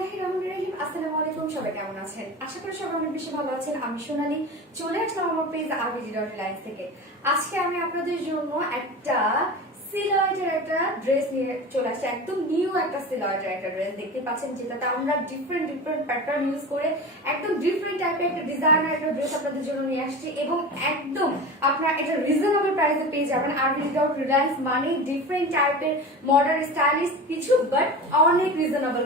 বিসমিল্লাহিররহমানিররহিম। আসসালামু আলাইকুম, সবাই কেমন আছেন? আশা করি সবাই অনেক বেশি ভালো আছেন। আমি সোনালী, চলে আসলাম আমার পেজ RBG.Reliance থেকে। আজকে আমি আপনাদের জন্য একটা সিলয়েটের একটা ড্রেস নিয়ে চলে আসছি। একদম নিউ একটা সিলয়েটের একটা ড্রেস দেখতে পাচ্ছেন, যেটাতে আমরা ডিফারেন্ট প্যাটার্ন ইউজ করে একদম ডিফারেন্ট টাইপের একটা ডিজাইনার একটা ড্রেস আপনাদের জন্য নিয়ে আসছি, এবং একদম আপনারা এটা রিজনেবল প্রাইসে পেয়ে যাবেন। RBG.Reliance মানে ডিফারেন্ট টাইপের মডার্ন স্টাইলিশ কিছু, বাট অনেক রিজনেবল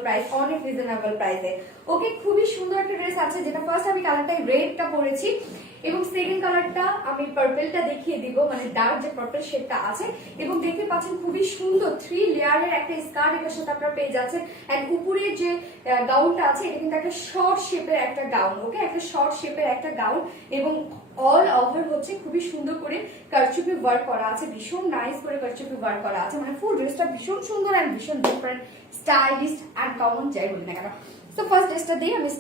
প্রাইসে। ওকে, খুবই সুন্দর একটা ড্রেস আছে, যেটা ফার্স্ট আমি কালারটা রেডটা পরেছি, এবং সেকেন্ড কালারটা আমি পার্পলটা দেখিয়ে দিব, মানে ডার্ক যে পার্পল শেডটা আছে। এবং দেখতে পাচ্ছেন খুবই সুন্দর 3 লেয়ারের একটা স্কার্ট এটার সাথে আপনারা পেয়ে যাচ্ছেন। এন্ড উপরে যে গাউনটা আছে এটা কিন্তু একটা শর্ট শেপের একটা গাউন। ওকে, একটা শর্ট শেপের একটা গাউন, এবং অল ওভার হচ্ছে খুবই সুন্দর করে কারচুপি ওয়ার্ক করা আছে, ভীষণ নাইস করে কারচুপি ওয়ার্ক করা আছে। মানে ফুল ড্রেসটা ভীষণ সুন্দর এন্ড ভীষণ ডিফারেন্ট স্টাইলিশ এন্ড কমন যাই বলি না কেন। তো ফার্স্ট ড্রেসটা দিয়ে আমি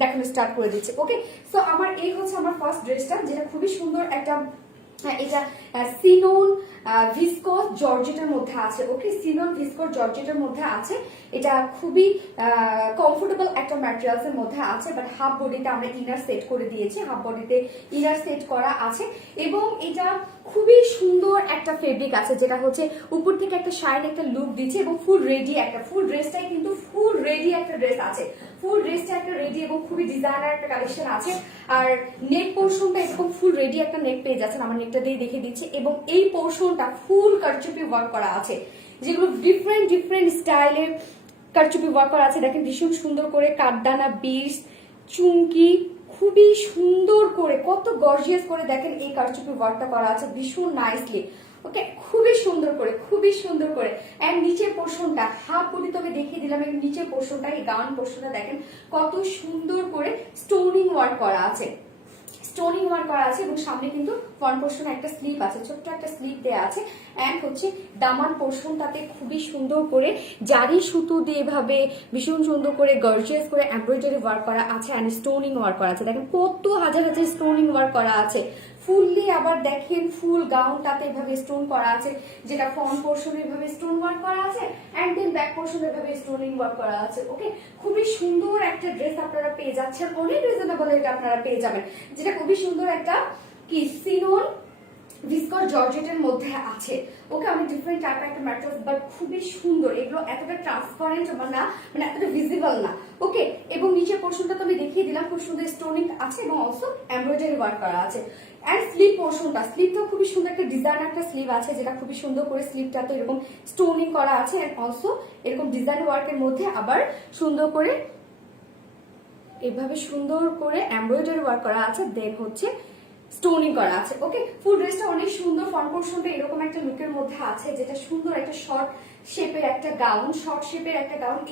দেখানো স্টার্ট করে দিচ্ছি। ওকে, সো আমার এই হচ্ছে আমার ফার্স্ট ড্রেসটা, যেটা খুবই সুন্দর একটা, এটা সিনোন ভিসকোস জর্জেটের মধ্যে আছে। ওকে, সিনোন ভিসকোস জর্জেটের মধ্যে আছে। এটা খুবই কমফোর্টেবল একটা ম্যাটেরিয়ালস এর মধ্যে আছে, বাট হাফ বডিতে আমরা ইনার সেট করে দিয়েছি, হাফ বডিতে ইনার সেট করা আছে। এবং এটা খুবই সুন্দর একটা ফেব্রিক আছে, যেটা হচ্ছে উপর থেকে একটা শাইন একটা লুক দিচ্ছে, এবং ফুল রেডি একটা, ফুল ড্রেসটাই কিন্তু ফুল রেডি একটা ড্রেস আছে, ফুল ড্রেসটা একটা রেডি এবং খুবই ডিজাইনার একটা কালেকশন আছে। আর নেক পোর্শনটা এরকম ফুল রেডি একটা নেক পেয়ে যাচ্ছেন, আমার নেকটা দিয়ে দেখে দিচ্ছি। এবং এই পোর্শনটা ফুল কারচুপি ওয়ার্ক করা আছে, যেগুলো ডিফারেন্ট স্টাইলের কারচুপি ওয়ার্ক করা আছে। দেখেন ভীষণ সুন্দর করে কাঠদানা, বিটস, চুমকি, খুবই সুন্দর করে, কত গর্জিয়াস করে দেখেন এই কারচুপি ওয়ার্কটা করা আছে ভীষণ নাইসলি। ওকে, খুবই সুন্দর করে এন্ড নিচের পোর্শনটা হাফ বডি তো আমি দেখিয়ে দিলাম, এবং নিচের পোর্শনটা এই গাউন পোর্শনটা দেখেন কত সুন্দর করে স্টোনিং ওয়ার্ক করা আছে, এবং সামনে কিন্তু ফ্রন্ট পোর্শনে একটা স্লিপ আছে, ছোট্ট একটা স্লিপ দেয়া আছে। এন্ড হচ্ছে দামান পোর্শনটাতে খুবই সুন্দর করে জারি সুতো দিয়ে এভাবে ভীষণ সুন্দর করে গর্জিয়াস করে এমব্রয়ডারি ওয়ার্ক করা আছে, এন্ড স্টোনিং ওয়ার্ক করা আছে। দেখেন কত হাজার স্টোনিং ওয়ার্ক করা আছে ফুললি। আবার দেখেন ফুল গাউনটাতে এভাবে স্টোন করা আছে, যেটা ফ্রন্ট পোর্শনে এভাবে স্টোন ওয়ার্ক করা আছে, এন্ড দেন ব্যাক পোর্শনে এভাবে স্টোনিং ওয়ার্ক করা আছে। ওকে, খুবই সুন্দর একটা ড্রেস আপনারা পেয়ে যাচ্ছেন, অনেক রিজনেবল এটা আপনারা পেয়ে যাবেন, যেটা খুবই সুন্দর একটা কি সিনোন ভিসকোস জর্জেটের মধ্যে আছে। ওকে, অনেক ডিফারেন্ট টাইপের একটা ম্যাটেরিয়ালস, বাট খুবই সুন্দর। এগুলো এতটা ট্রান্সপারেন্ট না, মানে এতটা ভিজিবল না। ওকে, এবং নিচের পোর্শনটা তো আমি দেখিয়ে দিলাম, খুব সুন্দর স্টোনিং আছে এবং অলসো এমব্রয়ডারি ওয়ার্ক করা আছে। এন্ড স্লিপ স্লিপটা খুবই সুন্দর একটা ডিজাইন একটা স্লিভ আছে, যেটা খুবই সুন্দর করে স্লিপটাতে এরকম স্টোনিং করা আছে, এন্ড অলসো এরকম ডিজাইন ওয়ার্কের মধ্যে আবার সুন্দর করে এভাবে সুন্দর করে এমব্রয়ডারি ওয়ার্ক করা আছে, দেন হচ্ছে স্টোনিং করা আছে। ওকে, ফুল ড্রেসটা অনেক সুন্দর। ফ্রন্ট পোর্শনটা এরকম একটা লুকের মধ্যে আছে, যেটা সুন্দর একটা শর্ট শেপের একটা গাউন,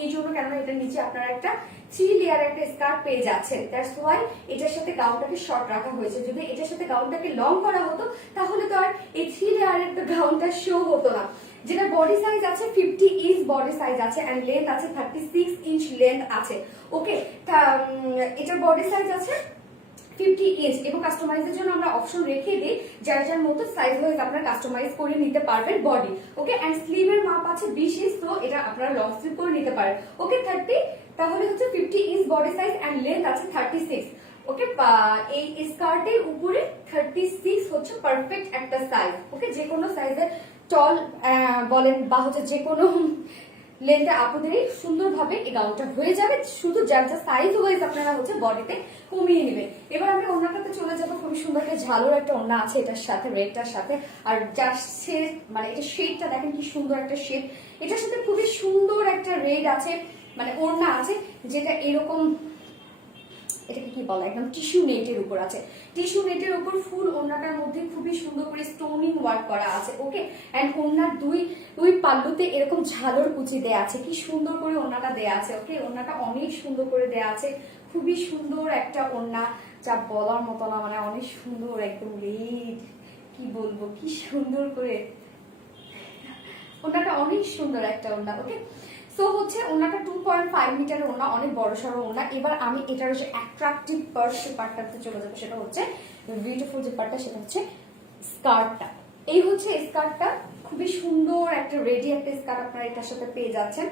এই জন্য কেননা এটার নিচে আপনারা একটা 3 লেয়ার একটা স্কার্ট পেয়ে যাচ্ছেন। দ্যাটস ওয়াই এটার সাথে গাউনটাকে শর্ট রাখা হয়েছে। যদি এটার সাথে গাউনটাকে লং করা হতো তাহলে তো আর এই 3 লেয়ারের গাউনটা শো হতো না। যেটা বডি সাইজ আছে 50 ইঞ্চ বডি সাইজ আছে, এন্ড লেন্থ আছে 36 ইঞ্চ লেন্থ আছে। ওকে, এটার বডি সাইজ আছে 50 ইঞ্চ, এবং কাস্টমাইজের জন্য আমরা অপশন রেখে দিই, যার মতো সাইজ ওয়াইজ আপনারা কাস্টমাইজ করে নিতে পারবেন বডি। ওকে, এন্ড স্লিভের মাপ আছে 20 ইঞ্চ, তো এটা আপনারা লং স্লিভ করে নিতে পারেন। ওকে, 30, তাহলে হচ্ছে 50 inch body size and length আছে 36। ওকে, এই স্কার্টের উপরে 36 হচ্ছে পারফেক্ট একটা সাইজ। ওকে, যে কোনো সাইজের টল বলেন বা হচ্ছে যে কোনো লেন্থে আপনাদেরই সুন্দরভাবে এই গাউনটা হয়ে যাবে, শুধু যার যা সাইজ ওয়াইজ আপনারা হচ্ছে বডিতে কমিয়ে নেবেন। এবার আমি ওড়নাটাতে চলে যাবো। খুবই সুন্দর একটা ঝালোর একটা ওড়না আছে এটার সাথে, রেডটার সাথে। আর যার মানে এটা শেডটা দেখেন কি সুন্দর একটা শেড, এটার সাথে খুবই সুন্দর একটা রেড আছে, মানে ওড়না আছে, যেটা এরকম, এটাকে কি বলা, একদম টিস্যু নেটের উপর আছে, টিস্যু নেটের উপর ফুল ওড়নাটার মধ্যে খুবই সুন্দর করে স্টোনিং ওয়ার্ক করা আছে। ওকে, এন্ড ওড়নার দুই পাল্লুতে এরকম ঝালর কুচি দেয়া আছে, কি সুন্দর করে ওড়নাটা দেয়া আছে। ওকে, ওড়নাটা অনেক সুন্দর করে দেয়া আছে, খুবই সুন্দর একটা ওড়না, যা বলার মতো না, মানে অনেক সুন্দর, একদম রেড, কি বলবো, কি সুন্দর করে ওড়নাটা, অনেক সুন্দর একটা ওড়না। ওকে, সো হচ্ছে ওনাটা 2.5 মিটারের ওনা, অনেক বড় সড়ো ওনা। এবার আমি এটার যে অ্যাট্রাকটিভ পার্টটাতে চলে যাবো, সেটা হচ্ছে বিউটিফুল যে পার্টটা, সেটা হচ্ছে স্কার্টটা। এই হচ্ছে স্কার্টটা, খুবই সুন্দর একটা রেডি একটা স্কার্ট আপনারা এটার সাথে পেয়ে যাচ্ছেন।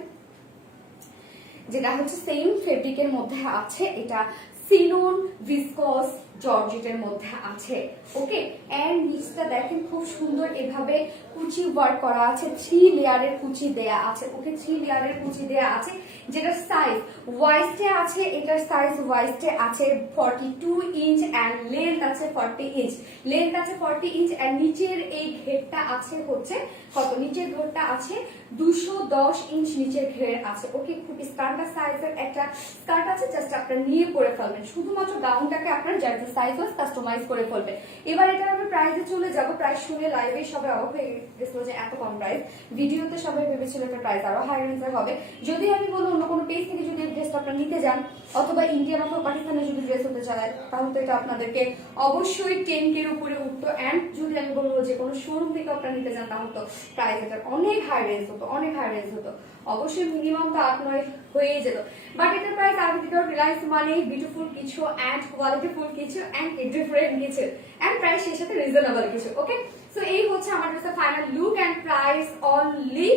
যেটা হচ্ছে সেম ফেব্রিকের মধ্যে আছে, এটা সিনন ভিসকস জর্জেটের মধ্যে আছে। ওকে, এন্ড নিচটা দেখেন খুব সুন্দর এভাবে কুচি ওয়ার্ক করা আছে, 3 লেয়ারের কুচি দেয়া আছে। ওকে, 3 লেয়ারের কুচি দেয়া আছে, যেটার সাইজ ওয়াইস্টে আছে, এটার সাইজ ওয়াইস্টে আছে 42 ইঞ্চ এন্ড লেন্থ আছে 40 ইঞ্চ, লেন্থ আছে 40 ইঞ্চ এন্ড নিচের এই ঘেরটা আছে হচ্ছে কত, নিচের ঘেরটা আছে 210 ইঞ্চ নিচের ঘের আছে। ওকে, খুব স্ট্যান্ডার্ড সাইজের একটা স্কার্ট আছে, জাস্ট আপনারা নিয়ে পরে ফেলবেন, শুধুমাত্র গাউনটাকে আপনারা যার সাইজ ওয়াইজ কাস্টমাইজ করে ফেলবেন। এবার এটা আমি প্রাইসে চলে যাব। প্রাইস শুনে লাইভে সবাই অবাক হয়ে গেছিল যে এত কম প্রাইস, ভিডিওতে সবাই ভেবেছিল এটা প্রাইস আরো হাই রেঞ্জের হবে। যদি আমি বলি অন্য কোনো পেজ থেকে যদি ড্রেসটা আপনারা নিতে যান অথবা ইন্ডিয়ান অথবা পাকিস্তানে যদি ড্রেস হতে চায় তাহলে তো এটা আপনাদেরকে অবশ্যই 10K এর উপরে উঠতো। এন্ড যদি আমি বলবো যে কোনো শোরুম থেকে আপনারা নিতে যান তাহলে তো প্রাইস এটা অনেক হাই রেঞ্জ হতো, অনেক হাই রেঞ্জ হতো, অবশ্যই মিনিমাম তো 8-9 হয়েই যেত। বাট এটার প্রাইস আরবিডিডর রিলায়েন্স মানে বিউটিফুল কিছু এন্ড কোয়ালিটিফুল কিছু এন্ড ডিফারেন্ট কিছু এন্ড প্রাইস এর সাথে রিজনেবল কিছু। ওকে, সো এই হচ্ছে আমার ড্রেসের final look and price only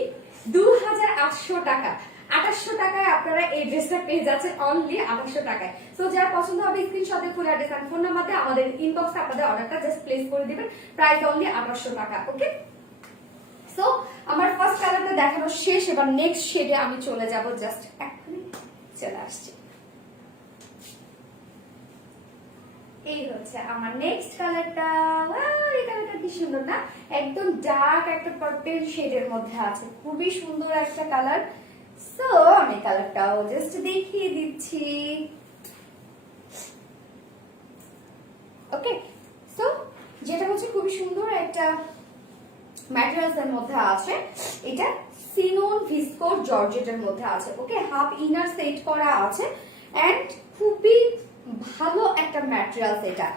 2800 টাকা। 2800 টাকায় আপনারা এই ড্রেসটা পেয়ে যাচ্ছেন, অনলি 2800 টাকায়। সো যারা পছন্দ হবে স্ক্রিনশটে ফুল অ্যাড্রেস এন্ড ফোন নাম্বারে আমাদের ইনবক্সে আপনাদের অর্ডারটা জাস্ট প্লেস করে দিবেন, প্রাইস অনলি 2800 টাকা। ওকে, সো আমার ফার্স্ট কালারটা দেখানো শেষ, এবার নেক্সট শেডে আমি চলে যাব, জাস্ট এখনই চলে আসছি। এই হচ্ছে আমার নেক্সট কালারটা, এই কালারটা কি সুন্দর না, একদম ডার্ক একটা পার্পল শেডের মধ্যে আছে, খুবই সুন্দর একটা কালার। সো আমি কালারটাও জাস্ট দেখিয়ে দিচ্ছি। ওকে, সো যেটা হচ্ছে খুবই সুন্দর একটা ম্যাটেরিয়ালস এর মধ্যে আছে, এটা সিনন ভিসকোস জর্জেটের মধ্যে আছে। ওকে, হাফ ইনার সেট করা আছে এন্ড খুবই ভালো একটা ম্যাটেরিয়ালস। এটা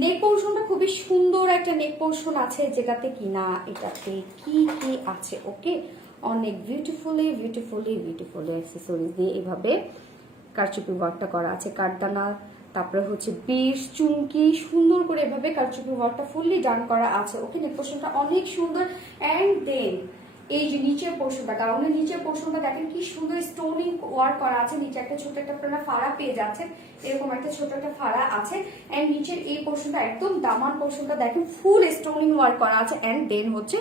নেক পোর্শনটা খুবই সুন্দর একটা নেক পোর্শন আছে, যেটাতে কিনা এটাতে কি কি আছে। ওকে, অনেক বিউটিফুলি বিউটিফুলি বিউটিফুলি অ্যাক্সেসরিজ দিয়ে এভাবে কারচুপি ওয়ার্কটা করা আছে, কাঠদানা, তারপরে হচ্ছে বিশ চুমকি, সুন্দর করে এভাবে কারচুপি ওয়ার্কটা ফুললি ডান করা আছে। ওকে, নেক পোর্শনটা অনেক সুন্দর এন্ড দেন এই যে নিচের পোর্শনটা, গাউনের নিচের পোর্শনটা দেখেন কি সুন্দর স্টোনিং ওয়ার্ক করা আছে, নিচে একটা ছোট একটা আপনারা ফাড়া পেয়ে যাচ্ছেন, এরকম একটা ছোট একটা ফাড়া আছে এন্ড নিচের এই পোর্শনটা একদম দামান পোর্শনটা দেখেন ফুল স্টোনিং ওয়ার্ক করা আছে এন্ড দেন হচ্ছে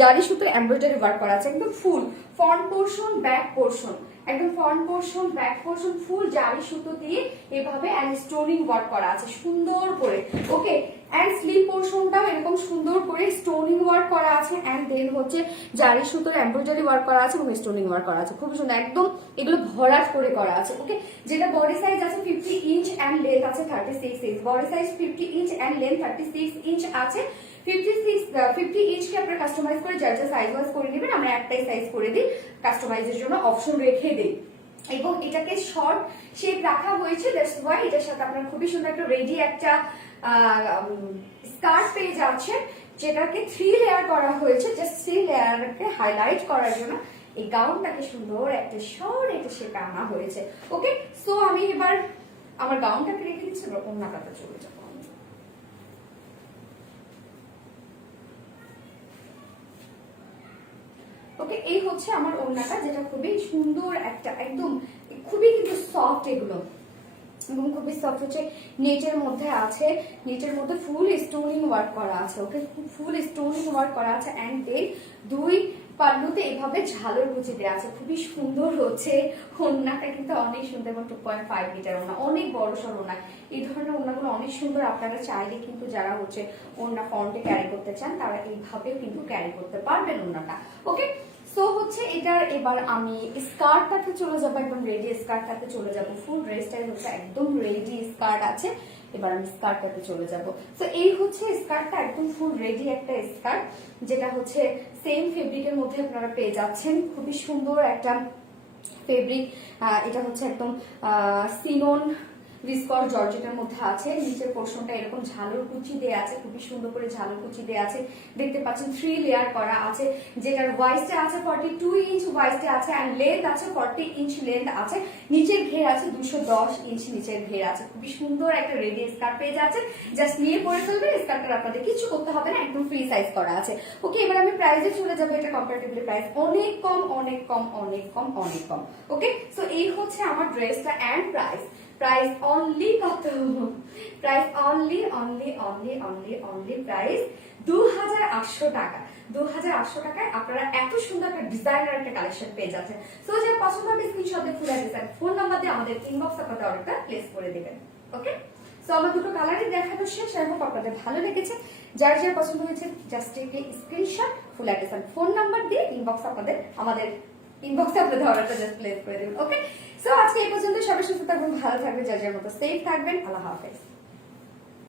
জারি সুতোর এমব্রয়ডারি ওয়ার্ক করা আছে, একদম ফুল ফ্রন্ট পোর্শন ব্যাক পোর্শন, একদম ফ্রন্ট পোর্শন ব্যাক পোর্শন ফুল জারি সুতো দিয়ে এভাবে এন্ড স্টোনিং ওয়ার্ক করা আছে সুন্দর করে। ওকে, এন্ড স্লিভ পোর্শনটাও এরকম সুন্দর করে স্টোনিং ওয়ার্ক করা আছে এন্ড দেন হচ্ছে জারি সুতোর এমব্রয়ডারি ওয়ার্ক করা আছে এবং স্টোনিং ওয়ার্ক করা আছে, খুব সুন্দর একদম এগুলো ভরাট করে করা আছে। ওকে, যেটা বডি সাইজ আছে 50 ইঞ্চ এন্ড লেন্থ আছে 36 inch, body size 50 inch and length 36 inch আছে। 50 ইঞ্চকে আপনারা কাস্টমাইজ করে যার যা সাইজ ওয়াইজ করে নেবেন, আমরা একটাই সাইজ করে দিই, কাস্টমাইজের জন্য অপশন রেখে দিই এবং এটাকে শর্ট শেপ রাখা হয়েছে, দ্যাটস ওয়াই এটার সাথে আপনারা খুবই সুন্দর একটা রেডি একটা স্কার্ট পেয়ে যাচ্ছেন, যেটাকে 3 লেয়ার করা হয়েছে, জাস্ট 3 লেয়ারকে হাইলাইট করার জন্য এই গাউনটাকে সুন্দর একটা শর্ট একটা শেপে আনা হয়েছে। ওকে, সো আমি এবার আমার গাউনটাকে রেখে দিচ্ছি, অন্য কাটা চলে যাবো। ওকে, এই হচ্ছে আমার ওড়নাটা, যেটা খুবই সুন্দর একটা একদম খুবই কিন্তু সফট এগুলো এবং খুবই সফট হচ্ছে, নেটের মধ্যে আছে, নেটের মধ্যে ফুল স্টোনিং ওয়ার্ক করা আছে। ওকে, ফুল স্টোনিং ওয়ার্ক করা আছে এন্ড দেন দুই পাল্লুতে এভাবে ঝালর কুচি দেওয়া আছে, খুবই সুন্দর হচ্ছে ওড়নাটা, কিন্তু অনেক সুন্দর এবং 2.5 মিটার ওড়না, অনেক বড় সড় ওড়না। এই ধরনের ওড়নাগুলো অনেক সুন্দর, আপনারা চাইলে কিন্তু যারা হচ্ছে ওড়না ফ্রন্টে ক্যারি করতে চান তারা এইভাবেও কিন্তু ক্যারি করতে পারবেন ওড়নাটা। ওকে, সো হচ্ছে এটার এবার আমি স্কার্টটাতে চলে যাবো, একদম রেডি স্কার্টটাতে চলে যাবো, ফুল ড্রেসটাই হচ্ছে একদম রেডি স্কার্ট আছে, এবার আমি স্কার্টটাতে চলে যাব। সো এই হচ্ছে স্কার্টটা, একদম ফুল রেডি একটা স্কার্ট, যেটা হচ্ছে সেম ফেব্রিকের মধ্যে আপনারা পেয়ে যাচ্ছেন, খুবই সুন্দর একটা ফেব্রিক। এটা হচ্ছে একদম সিনন ভিসকস জর্জেটের মধ্যে আছে। নিচের পোর্শনটা এরকম ঝালর কুচি দেয়া আছে, খুবই সুন্দর করে ঝালর কুচি দেয়া আছে। দেখতে পাচ্ছেন 3 লেয়ার করা আছে, যেটার ওয়াইস্টে আছে 42 ইঞ্চ ওয়াইস্টে আছে, এন্ড লেন্থ আছে 40 ইঞ্চ লেন্থ আছে। নিচের ঘের আছে 210 ইঞ্চ নিচের ঘের আছে। খুবই সুন্দর একটা রেডি স্কার্ট পেয়ে যাচ্ছে, জাস্ট নিয়ে পরে ফেলবেন। স্কার্টটা আপনাদের কিছু করতে হবে না, একদম ফ্রি সাইজ করা আছে। ওকে, এবার আমি প্রাইসে চলে যাবো। এটা কম্পারেটিভলি প্রাইস অনেক কম, অনেক কম, অনেক কম, অনেক কম। ওকে, সো এই হচ্ছে আমার ড্রেসটা এন্ড প্রাইস অনলি কত? প্রাইস অনলি প্রাইস 2800 টাকা। 2800 টাকায় আপনারা এত সুন্দর একটা ডিজাইনার একটা কালেকশন পেয়ে যাচ্ছেন। সো যার পছন্দ হবে স্ক্রিনশট দিয়ে full address and phone number দিয়ে আমাদের ইনবক্স আপনাদের অর্ডারটা প্লেস করে দিবেন। ওকে, সো আমার দুটো কালারই দেখানো শেষ। আই হোপ আপনাদের ভালো লেগেছে। যার যার পছন্দ হয়েছে just take screenshot, full address and phone number দিয়ে আমাদের ইনবক্সে আপনাদের অর্ডারটা জাস্ট প্লেস করে দেবেন। ওকে, সো আজকে এই পর্যন্ত। সবাই সুস্থ থাকবেন, ভালো থাকবেন, যার যার মতো সেফ থাকবেন। আল্লাহ হাফেজ।